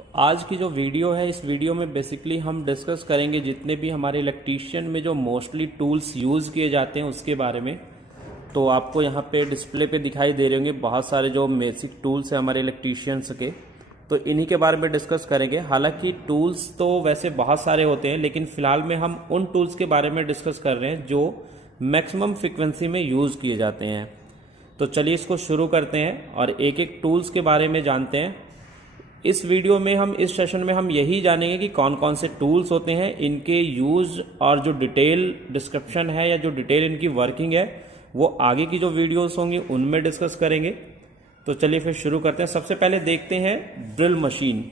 तो आज की जो वीडियो है, इस वीडियो में बेसिकली हम डिस्कस करेंगे जितने भी हमारे इलेक्ट्रीशियन में जो मोस्टली टूल्स यूज़ किए जाते हैं उसके बारे में। तो आपको यहाँ पे डिस्प्ले पे दिखाई दे रहे होंगे बहुत सारे जो बेसिक टूल्स हैं हमारे इलेक्ट्रीशियंस के, तो इन्हीं के बारे में डिस्कस करेंगे। हालांकि टूल्स तो वैसे बहुत सारे होते हैं, लेकिन फ़िलहाल में हम उन टूल्स के बारे में डिस्कस कर रहे हैं जो मैक्सिमम फ्रिक्वेंसी में यूज़ किए जाते हैं। तो चलिए इसको शुरू करते हैं और एक एक टूल्स के बारे में जानते हैं। इस वीडियो में हम इस सेशन में हम यही जानेंगे कि कौन कौन से टूल्स होते हैं, इनके यूज़ और जो डिटेल डिस्क्रिप्शन है या जो डिटेल इनकी वर्किंग है वो आगे की जो वीडियोस होंगी उनमें डिस्कस करेंगे। तो चलिए फिर शुरू करते हैं। सबसे पहले देखते हैं ड्रिल मशीन।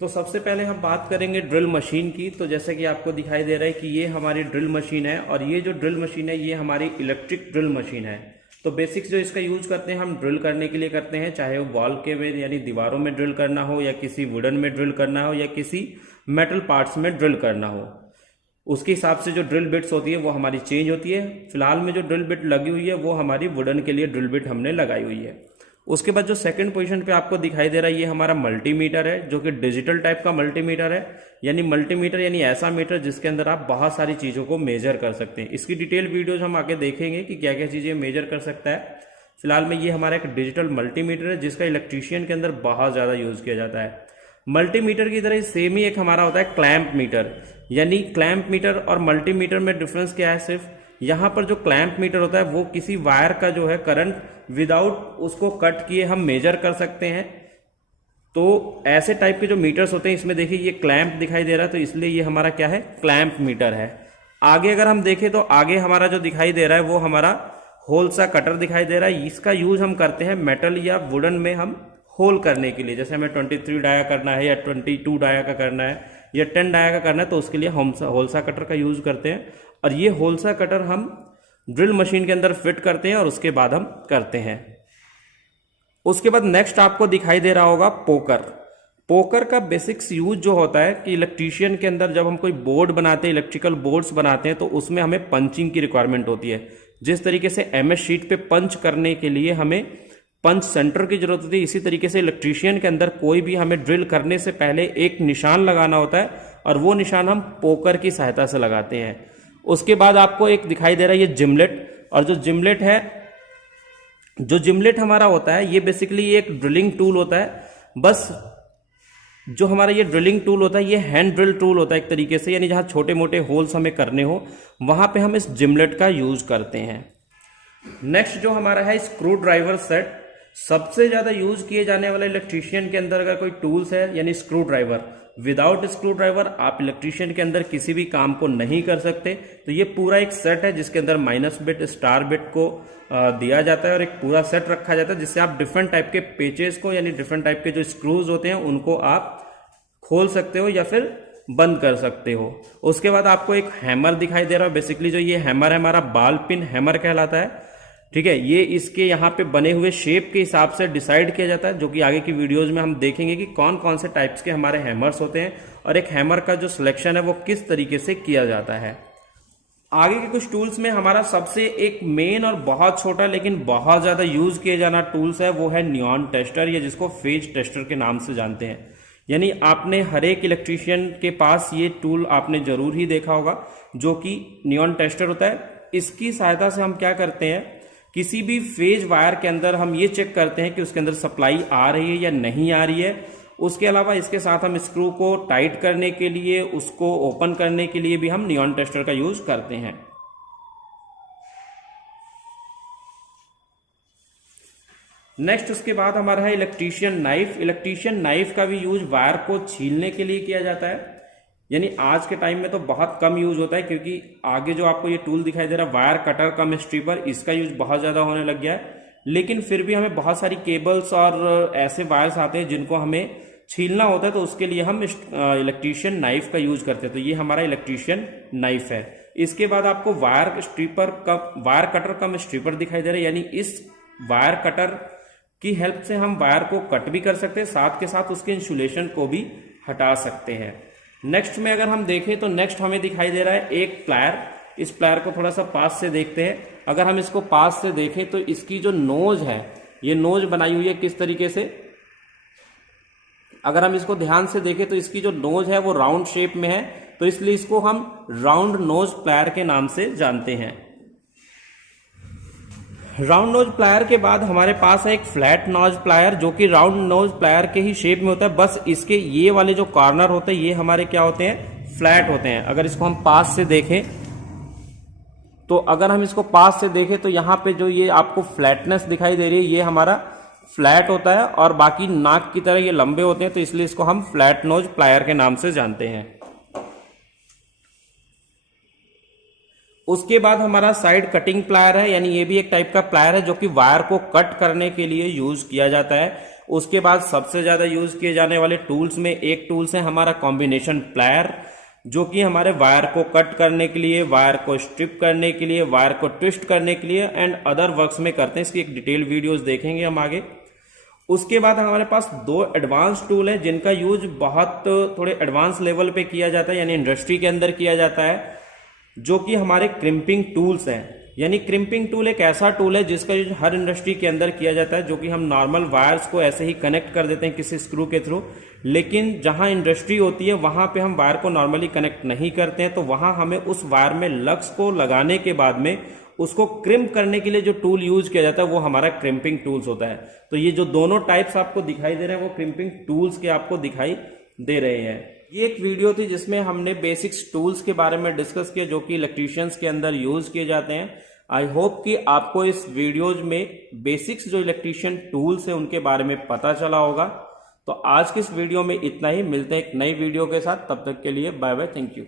तो सबसे पहले हम बात करेंगे ड्रिल मशीन की। तो जैसे कि आपको दिखाई दे रहा है कि ये हमारी ड्रिल मशीन है और ये जो ड्रिल मशीन है ये हमारी इलेक्ट्रिक ड्रिल मशीन है। तो बेसिक्स जो इसका यूज करते हैं हम ड्रिल करने के लिए करते हैं, चाहे वो वॉल के में यानी दीवारों में ड्रिल करना हो या किसी वुडन में ड्रिल करना हो या किसी मेटल पार्ट्स में ड्रिल करना हो। उसके हिसाब से जो ड्रिल बिट्स होती है वो हमारी चेंज होती है। फिलहाल में जो ड्रिल बिट लगी हुई है वो हमारी वुडन के लिए ड्रिल बिट हमने लगाई हुई है। उसके बाद जो सेकंड पोजीशन पे आपको दिखाई दे रहा है ये हमारा मल्टीमीटर है, जो कि डिजिटल टाइप का मल्टीमीटर है। यानी मल्टीमीटर यानी ऐसा मीटर जिसके अंदर आप बहुत सारी चीज़ों को मेजर कर सकते हैं। इसकी डिटेल वीडियोज हम आगे देखेंगे कि क्या क्या चीज़ें मेजर कर सकता है। फिलहाल में ये हमारा एक डिजिटल मल्टीमीटर है जिसका इलेक्ट्रीशियन के अंदर बहुत ज़्यादा यूज़ किया जाता है। मल्टीमीटर की तरह सेम ही एक हमारा होता है क्लैंप मीटर। यानी क्लैंप मीटर और मल्टीमीटर में डिफरेंस क्या है, सिर्फ यहाँ पर जो क्लैंप मीटर होता है वो किसी वायर का जो है करंट विदाउट उसको कट किए हम मेजर कर सकते हैं। तो ऐसे टाइप के जो मीटर्स होते हैं इसमें देखिए ये क्लैंप दिखाई दे रहा है, तो इसलिए ये हमारा क्या है, क्लैंप मीटर है। आगे अगर हम देखें तो आगे हमारा जो दिखाई दे रहा है वो हमारा होल सा कटर दिखाई दे रहा है। इसका यूज हम करते हैं मेटल या वुडन में हम होल करने के लिए। जैसे हमें 23 डाया करना है या 22 डाया का करना है या 10 डाया का करना है, तो उसके लिए हम होलसा कटर का यूज करते हैं। और ये होलसा कटर हम ड्रिल मशीन के अंदर फिट करते हैं और उसके बाद हम करते हैं। उसके बाद नेक्स्ट आपको दिखाई दे रहा होगा पोकर। पोकर का बेसिक्स यूज जो होता है कि इलेक्ट्रीशियन के अंदर जब हम कोई बोर्ड बनाते हैं, इलेक्ट्रिकल बोर्ड्स बनाते हैं, तो उसमें हमें पंचिंग की रिक्वायरमेंट होती है। जिस तरीके से एमएस शीट पे पंच करने के लिए हमें पंच सेंटर की जरूरत होती है, इसी तरीके से इलेक्ट्रीशियन के अंदर कोई भी हमें ड्रिल करने से पहले एक निशान लगाना होता है और वो निशान हम पोकर की सहायता से लगाते हैं। उसके बाद आपको एक दिखाई दे रहा है ये जिमलेट। और जो जिमलेट है, जो जिमलेट हमारा होता है ये बेसिकली एक ड्रिलिंग टूल होता है। बस जो हमारा ये ड्रिलिंग टूल होता है ये हैंड ड्रिल टूल होता है एक तरीके से, यानी जहां छोटे मोटे होल्स हमें करने हो वहां पे हम इस जिमलेट का यूज करते हैं। नेक्स्ट जो हमारा है स्क्रू ड्राइवर सेट। सबसे ज्यादा यूज किए जाने वाला इलेक्ट्रीशियन के अंदर अगर कोई टूल्स है यानी screw driver. Without screw driver आप इलेक्ट्रीशियन के अंदर किसी भी काम को नहीं कर सकते। तो ये पूरा एक सेट है जिसके अंदर माइनस बिट, स्टार बिट को दिया जाता है और एक पूरा सेट रखा जाता है जिससे आप डिफरेंट टाइप के पेचेस को यानी डिफरेंट टाइप के जो स्क्रूज होते हैं उनको आप खोल सकते हो या फिर बंद कर सकते हो। उसके बाद आपको एक हैमर दिखाई दे रहा है। बेसिकली जो ये हैमर है हमारा बाल पिन हैमर कहलाता है। ठीक है, ये इसके यहाँ पे बने हुए शेप के हिसाब से डिसाइड किया जाता है, जो कि आगे की वीडियोज में हम देखेंगे कि कौन कौन से टाइप्स के हमारे हैमर्स होते हैं और एक हैमर का जो सिलेक्शन है वो किस तरीके से किया जाता है। आगे के कुछ टूल्स में हमारा सबसे एक मेन और बहुत छोटा लेकिन बहुत ज्यादा यूज किए जाना टूल्स है वो है नियॉन टेस्टर, या जिसको फेज टेस्टर के नाम से जानते हैं। यानी आपने हर एक इलेक्ट्रीशियन के पास ये टूल आपने जरूर ही देखा होगा, जो कि नियॉन टेस्टर होता है। इसकी सहायता से हम क्या करते हैं, किसी भी फेज वायर के अंदर हम ये चेक करते हैं कि उसके अंदर सप्लाई आ रही है या नहीं आ रही है। उसके अलावा इसके साथ हम स्क्रू को टाइट करने के लिए, उसको ओपन करने के लिए भी हम नियॉन टेस्टर का यूज करते हैं। नेक्स्ट उसके बाद हमारा है इलेक्ट्रीशियन नाइफ। इलेक्ट्रीशियन नाइफ का भी यूज वायर को छीलने के लिए किया जाता है। यानी आज के टाइम में तो बहुत कम यूज होता है, क्योंकि आगे जो आपको ये टूल दिखाई दे रहा है वायर कटर कम स्ट्रिपर, इसका यूज बहुत ज्यादा होने लग गया है। लेकिन फिर भी हमें बहुत सारी केबल्स और ऐसे वायर्स आते हैं जिनको हमें छीलना होता है, तो उसके लिए हम इलेक्ट्रीशियन नाइफ का यूज करते हैं। तो ये हमारा इलेक्ट्रीशियन नाइफ है। इसके बाद आपको वायर कटर कम स्ट्रिपर दिखाई दे रहा है। यानी इस वायर कटर की हेल्प से हम वायर को कट भी कर सकते हैं, साथ के साथ उसके इंसुलेशन को भी हटा सकते हैं। नेक्स्ट में अगर हम देखें तो नेक्स्ट हमें दिखाई दे रहा है एक प्लायर। इस प्लायर को थोड़ा सा पास से देखते हैं। अगर हम इसको पास से देखें तो इसकी जो नोज है, ये नोज बनाई हुई है किस तरीके से, अगर हम इसको ध्यान से देखें तो इसकी जो नोज है वो राउंड शेप में है, तो इसलिए इसको हम राउंड नोज प्लायर के नाम से जानते हैं। राउंड नोज प्लायर के बाद हमारे पास है एक फ्लैट नोज प्लायर, जो कि राउंड नोज प्लायर के ही शेप में होता है, बस इसके ये वाले जो कॉर्नर होते हैं ये हमारे क्या होते हैं, फ्लैट होते हैं। अगर इसको हम पास से देखें तो तो यहां पे जो ये आपको फ्लैटनेस दिखाई दे रही है ये हमारा फ्लैट होता है, और बाकी नाक की तरह ये लंबे होते हैं, तो इसलिए इसको हम फ्लैट नोज प्लायर के नाम से जानते हैं। उसके बाद हमारा साइड कटिंग प्लायर है, यानी ये भी एक टाइप का प्लायर है जो कि वायर को कट करने के लिए यूज किया जाता है। उसके बाद सबसे ज्यादा यूज किए जाने वाले टूल्स में एक टूल्स है हमारा कॉम्बिनेशन प्लायर, जो कि हमारे वायर को कट करने के लिए, वायर को स्ट्रिप करने के लिए, वायर को ट्विस्ट करने के लिए एंड अदर वर्क्स में करते हैं। इसकी एक डिटेल वीडियोस देखेंगे हम आगे। उसके बाद हमारे पास दो एडवांस टूल है जिनका यूज बहुत थोड़े एडवांस लेवल पे किया जाता है, यानी इंडस्ट्री के अंदर किया जाता है, जो कि हमारे क्रिम्पिंग टूल्स हैं। यानी क्रिम्पिंग टूल एक ऐसा टूल है जिसका यूज हर इंडस्ट्री के अंदर किया जाता है, जो कि हम नॉर्मल वायर्स को ऐसे ही कनेक्ट कर देते हैं किसी स्क्रू के थ्रू, लेकिन जहां इंडस्ट्री होती है वहां पे हम वायर को नॉर्मली कनेक्ट नहीं करते हैं, तो वहां हमें उस वायर में लक्स को लगाने के बाद में उसको क्रिम्प करने के लिए जो टूल यूज किया जाता है वो हमारा क्रिम्पिंग टूल्स होता है। तो ये जो दोनों टाइप्स आपको दिखाई दे रहे हैं वो क्रिम्पिंग टूल्स के आपको दिखाई दे रहे हैं। ये एक वीडियो थी जिसमें हमने बेसिक्स टूल्स के बारे में डिस्कस किया जो कि इलेक्ट्रीशियंस के अंदर यूज किए जाते हैं। आई होप कि आपको इस वीडियोज में बेसिक्स जो इलेक्ट्रीशियन टूल्स हैं उनके बारे में पता चला होगा। तो आज की इस वीडियो में इतना ही, मिलते हैं एक नई वीडियो के साथ, तब तक के लिए बाय बाय, थैंक यू।